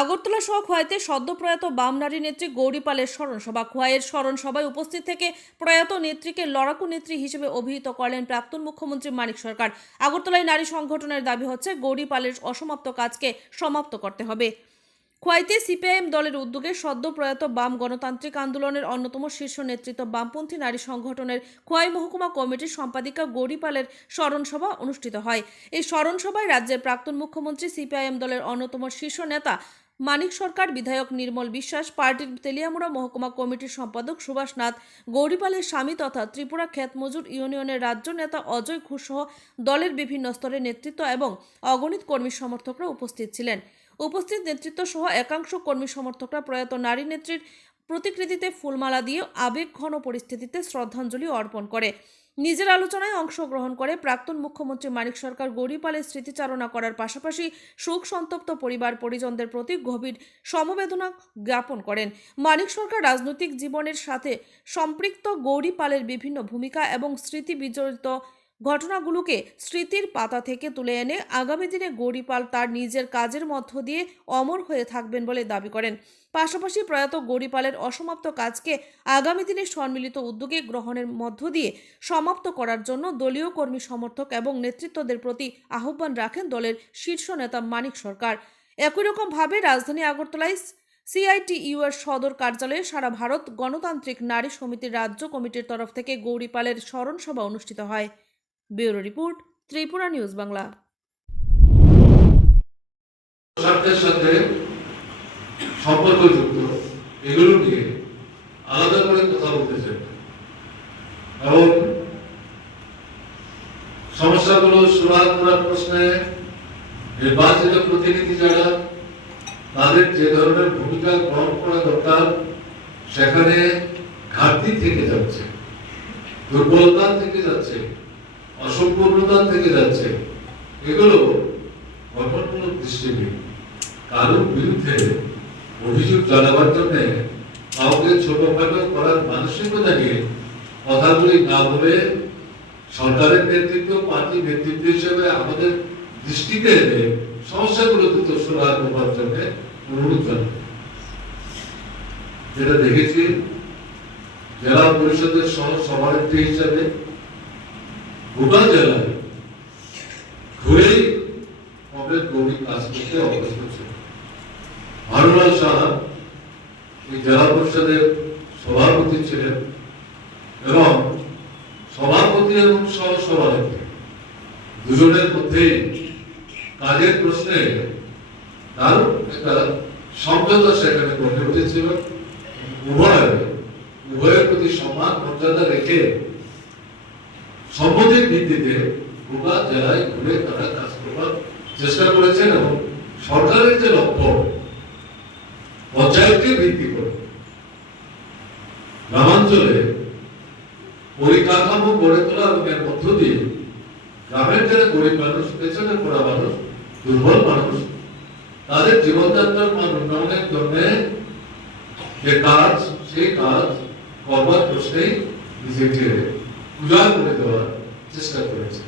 আগরতলা সহ খোয়াইতে সদ্য প্রয়াত বাম নারী নেত্রী গৌরী পালের স্মরণসভা। খোয়াইয়ের স্মরণসভায় উপস্থিত থেকে প্রয়াত নেত্রীকে লড়াকু নেত্রী হিসেবে অভিহিত করলেন প্রাক্তন মুখ্যমন্ত্রী মানিক সরকার। আগরতলায় নারী সংগঠনের দাবি হচ্ছে গৌরী পালের অসমাপ্ত কাজকে সমাপ্ত করতে হবে। খোয়াইতে সিপিআইএম দলের উদ্যোগে সদ্য প্রয়াত বাম গণতান্ত্রিক আন্দোলনের অন্যতম শীর্ষ নেতৃত্ব বামপন্থী নারী সংগঠনের খোয়াই মহকুমা কমিটির সম্পাদিকা গৌরী পালের স্মরণসভা অনুষ্ঠিত হয়। এই স্মরণসভায় রাজ্যের প্রাক্তন মুখ্যমন্ত্রী, সিপিআইএম দলের অন্যতম শীর্ষ নেতা মানিক সরকার, বিধায়ক নির্মল বিশ্বাস, পার্টির তেলিয়ামুড়া মহকুমা কমিটির সম্পাদক সুভাষ নাথ, গৌরী পালের স্বামী তথা ত্রিপুরা ক্ষেত মজুর ইউনিয়নের রাজ্য নেতা অজয় ঘোষ সহ দলের বিভিন্ন স্তরের নেতৃত্ব এবং অগণিত কর্মী সমর্থকরা উপস্থিত ছিলেন। উপস্থিত নেতৃত্ব সহ একাংশ কর্মী সমর্থকরা প্রয়াত নারী নেত্রীর প্রতিকৃতিতে ফুলমালা দিয়ে আবেগঘন পরিস্থিতিতে শ্রদ্ধাঞ্জলি অর্পণ করে। নিজের আলোচনায় অংশগ্রহণ করে প্রাক্তন মুখ্যমন্ত্রী মানিক সরকার গৌরী পালের স্মৃতিচারণা করার পাশাপাশি শোক সন্তপ্ত পরিবার পরিজনদের প্রতি গভীর সমবেদনা জ্ঞাপন করেন। মানিক সরকার রাজনৈতিক জীবনের সাথে সম্পৃক্ত গৌরী পালের বিভিন্ন ভূমিকা এবং স্মৃতি বিজড়িত ঘটনাগুলোকে স্মৃতির পাতা থেকে তুলে এনে আগামী দিনে গৌরী পাল তার নিজের কাজের মধ্য দিয়ে অমর হয়ে থাকবেন বলে দাবি করেন। পাশাপাশি প্রয়াত গৌরী পালের অসমাপ্ত কাজকে আগামী দিনে সম্মিলিত উদ্যোগে গ্রহণের মধ্য দিয়ে সমাপ্ত করার জন্য দলীয় কর্মী সমর্থক এবং নেতৃত্বদের প্রতি আহ্বান রাখেন দলের শীর্ষ নেতা মানিক সরকার। একই রকম ভাবে রাজধানী আগরতলায় সিআইটিইউ এর সদর কার্যালয়ে সারা ভারত গণতান্ত্রিক নারী সমিতির রাজ্য কমিটির তরফ থেকে গৌরী পালের স্মরণ সভা অনুষ্ঠিত হয়। Bureau report, Tripura news Bangla. সাথে সম্পর্কযুক্ত এগুলো নিয়ে আলাদা করে কথা বলতে চাই এবং সমস্যাগুলো সুরাহা করার প্রশ্নে নির্বাচিত প্রতিনিধি যারা তাদের যে ধরনের ভূমিকা গ্রহণ করা দরকার সেখানে ঘাটতি থেকে যাচ্ছে, দুর্বলতা থেকে যাচ্ছে, অসম্পূর্ণতা থেকে যাচ্ছে। এগুলো গঠনমূলক দৃষ্টিভঙ্গি কারোর বিরুদ্ধে অভিযোগ জানাবার জন্য কাউকে ছোটখাটো করার মানসিকতা নিয়ে কথাগুলি না বলে সরকারের নেতৃত্ব, পার্টি নেতৃত্ব হিসেবে আমাদের দৃষ্টিতে এনে সমস্যাগুলো দ্রুত সুরাহা করবার জন্য অনুরোধ জানাই। যেটা দেখেছি জেলা পরিষদের সহ সভানেত্রী হিসাবে গোটা জেলায় ঘুরেই কমরেড গৌরী কাজ করতে অভ্যস্ত ছিল। ভানুলাল সাহা এই জেলা পরিষদের সভাপতি ছিলেন এবং সভাপতি এবং সহ সভানেত্রী দুজনের মধ্যেই কাজের প্রশ্নে দারুণ একটা সমঝোতা সেখানে গড়ে উঠেছিল। উভয়ের প্রতি সমান মর্যাদা রেখে সম্মতির ভিত্তিতে গোটা জেলায় ঘুরে তারা কাজ করবার চেষ্টা করেছেন এবং সরকারের যে লক্ষ্য পঞ্চায়েতকে ভিত্তি করে গ্রামাঞ্চলে পরিকাঠামো গড়ে তোলা এবং এর মধ্য দিয়ে গ্রামের যারা গরিব মানুষ, পেছনে পড়া মানুষ, দুর্বল মানুষ, তাদের জীবনযাত্রার মান উন্নয়নের জন্য যে কাজ, সেই কাজ করবার প্রশ্নেই নিজেকে উজাড় করে দেওয়ার চেষ্টা করেছে।